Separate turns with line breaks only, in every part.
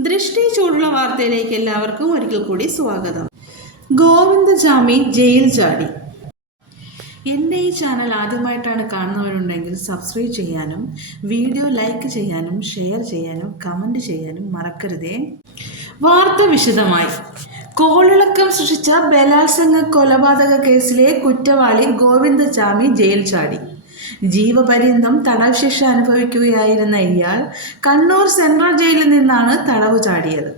എന്നുള്ള വാർത്തയിലേക്ക് എല്ലാവർക്കും ഒരിക്കൽ കൂടി സ്വാഗതം. ഗോവിന്ദ ജാമി ജയിൽ ചാടി. എന്റെ ഈ ചാനൽ ആദ്യമായിട്ടാണ് കാണുന്നവരുണ്ടെങ്കിൽ സബ്സ്ക്രൈബ് ചെയ്യാനും വീഡിയോ ലൈക്ക് ചെയ്യാനും ഷെയർ ചെയ്യാനും കമന്റ് ചെയ്യാനും മറക്കരുതേ. വാർത്ത വിശദമായി. കോളിളക്കം സൃഷ്ടിച്ച ബലാത്സംഗ കൊലപാതക കേസിലെ കുറ്റവാളി ഗോവിന്ദ ഗോവിന്ദചാമി ജയിൽ ചാടി. ജീവപര്യന്തം തടവ് ശിക്ഷ അനുഭവിക്കുകയായിരുന്ന ഇയാൾ കണ്ണൂർ സെൻട്രൽ ജയിലിൽ നിന്നാണ് തടവ് ചാടിയത്.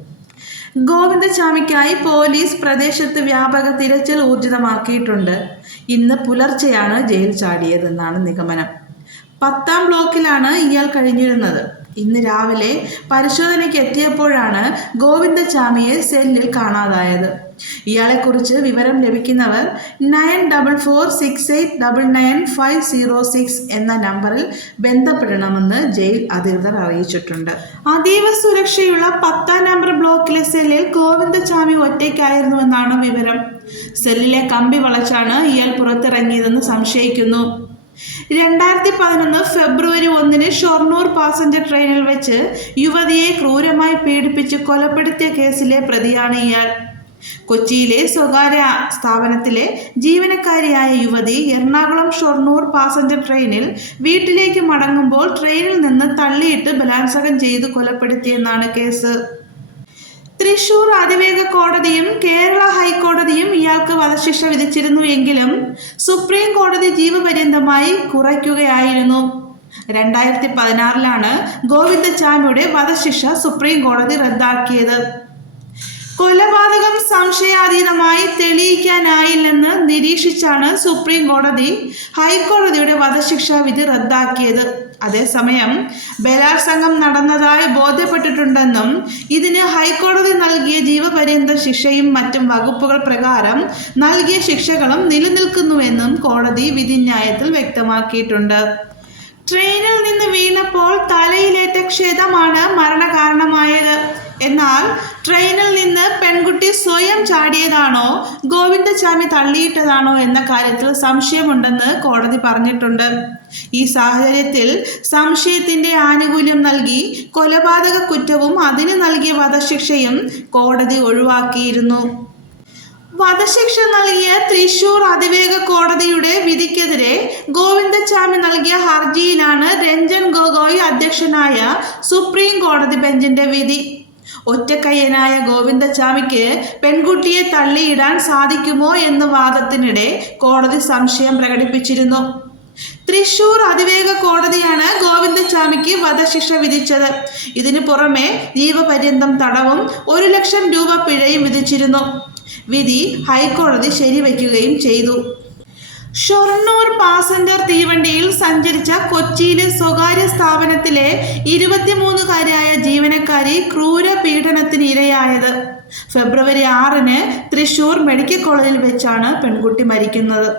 ഗോവിന്ദചാമിക്കായി പോലീസ് പ്രദേശത്ത് വ്യാപക തിരച്ചിൽ ഊർജിതമാക്കിയിട്ടുണ്ട്. ഇന്ന് പുലർച്ചെയാണ് ജയിൽ ചാടിയതെന്നാണ് നിഗമനം. പത്താം ബ്ലോക്കിലാണ് ഇയാൾ കഴിഞ്ഞിരുന്നത്. ഇന്ന് രാവിലെ പരിശോധനയ്ക്ക് എത്തിയപ്പോഴാണ് ഗോവിന്ദചാമിയെ സെല്ലിൽ കാണാതായത്. ഇയാളെക്കുറിച്ച് വിവരം ലഭിക്കുന്നവർ nine double four six eight double nine five zero six എന്ന നമ്പറിൽ ബന്ധപ്പെടണമെന്ന് ജയിൽ അധികൃതർ അറിയിച്ചിട്ടുണ്ട്. അതീവ സുരക്ഷയുള്ള പത്താം നമ്പർ ബ്ലോക്കിലെ സെല്ലിൽ ഗോവിന്ദചാമി ഒറ്റയ്ക്കായിരുന്നുവെന്നാണ് വിവരം. സെല്ലിലെ കമ്പി വളച്ചാണ് ഇയാൾ പുറത്തിറങ്ങിയതെന്ന് സംശയിക്കുന്നു. രണ്ടായിരത്തി പതിനൊന്ന് ഫെബ്രുവരി ഒന്നിന് ഷൊർണൂർ പാസഞ്ചർ ട്രെയിനിൽ വെച്ച് യുവതിയെ ക്രൂരമായി പീഡിപ്പിച്ച് കൊലപ്പെടുത്തിയ കേസിലെ പ്രതിയാണ് ഇയാൾ. കൊച്ചിയിലെ സ്വകാര്യ സ്ഥാപനത്തിലെ ജീവനക്കാരിയായ യുവതി എറണാകുളം ഷൊർണൂർ പാസഞ്ചർ ട്രെയിനിൽ വീട്ടിലേക്ക് മടങ്ങുമ്പോൾ ട്രെയിനിൽ നിന്ന് തള്ളിയിട്ട് ബലാത്സംഗം ചെയ്ത് കൊലപ്പെടുത്തിയെന്നാണ് കേസ്. തൃശൂർ അതിവേഗ കോടതിയും കേരള ഹൈക്കോടതിയും ഇയാൾക്ക് വധശിക്ഷ വിധിച്ചിരുന്നു എങ്കിലും സുപ്രീം കോടതി ജീവപര്യന്തമായി കുറയ്ക്കുകയായിരുന്നു. രണ്ടായിരത്തി പതിനാറിലാണ് ഗോവിന്ദചാമിയുടെ വധശിക്ഷ സുപ്രീം കോടതി റദ്ദാക്കിയത്. കൊലപാതകം സംശയാതീതമായി തെളിയിക്കാനായില്ലെന്ന് നിരീക്ഷിച്ചാണ് സുപ്രീം കോടതി ഹൈക്കോടതിയുടെ വധശിക്ഷ വിധി റദ്ദാക്കിയത്. അതേസമയം ബലാത്സംഗം നടന്നതായി ബോധ്യപ്പെട്ടിട്ടുണ്ടെന്നും ഇതിന് ഹൈക്കോടതി നൽകിയ ജീവപര്യന്ത ശിക്ഷയും മറ്റും വകുപ്പുകൾ പ്രകാരം നൽകിയ ശിക്ഷകളും നിലനിൽക്കുന്നുവെന്നും കോടതി വിധിന്യായത്തിൽ വ്യക്തമാക്കിയിട്ടുണ്ട്. ട്രെയിനിൽ നിന്ന് വീണപ്പോൾ തലയിലേറ്റ ക്ഷതമാണ് മരണകാരണമായത് എന്നാൽ ട്രെയിനിൽ നിന്ന് പെൺകുട്ടി സ്വയം ചാടിയതാണോ? ഗോവിന്ദചാമി തള്ളിയിട്ടതാണോ എന്ന കാര്യത്തിൽ സംശയമുണ്ടെന്ന് കോടതി പറഞ്ഞിട്ടുണ്ട്. ഈ സാഹചര്യത്തിൽ സംശയത്തിന്റെ ആനുകൂല്യം നൽകി കൊലപാതക കുറ്റവും അതിന് നൽകിയ വധശിക്ഷയും കോടതി ഒഴിവാക്കിയിരുന്നു. വധശിക്ഷ നൽകിയ തൃശൂർ അതിവേഗ കോടതിയുടെ വിധിക്കെതിരെ ഗോവിന്ദചാമി നൽകിയ ഹർജിയിലാണ് രഞ്ജൻ ഗൊഗോയ് അധ്യക്ഷനായ സുപ്രീം കോടതി ബെഞ്ചിന്റെ വിധി. ഒറ്റക്കയ്യനായ ഗോവിന്ദചാമിക്ക് പെൺകുട്ടിയെ തള്ളിയിടാൻ സാധിക്കുമോ എന്ന വാദത്തിനിടെ കോടതി സംശയം പ്രകടിപ്പിച്ചിരുന്നു. തൃശൂർ അതിവേഗ കോടതിയാണ് ഗോവിന്ദചാമിക്ക് വധശിക്ഷ വിധിച്ചത്. ഇതിനു പുറമെ ജീവപര്യന്തം തടവും ഒരു ലക്ഷം രൂപ പിഴയും വിധിച്ചിരുന്നു. വിധി ഹൈക്കോടതി ശരിവയ്ക്കുകയും ചെയ്തു. ഷൊർണൂർ പാസഞ്ചർ തീവണ്ടിയിൽ സഞ്ചരിച്ച കൊച്ചിയിലെ സ്വകാര്യ സ്ഥാപനത്തിലെ ഇരുപത്തിമൂന്നുകാരിയായ ജീവനക്കാരി ക്രൂര പീഡനത്തിന് ഇരയായത്. ഫെബ്രുവരി ആറിന് തൃശൂർ മെഡിക്കൽ കോളേജിൽ വെച്ചാണ് പെൺകുട്ടി മരിക്കുന്നത്.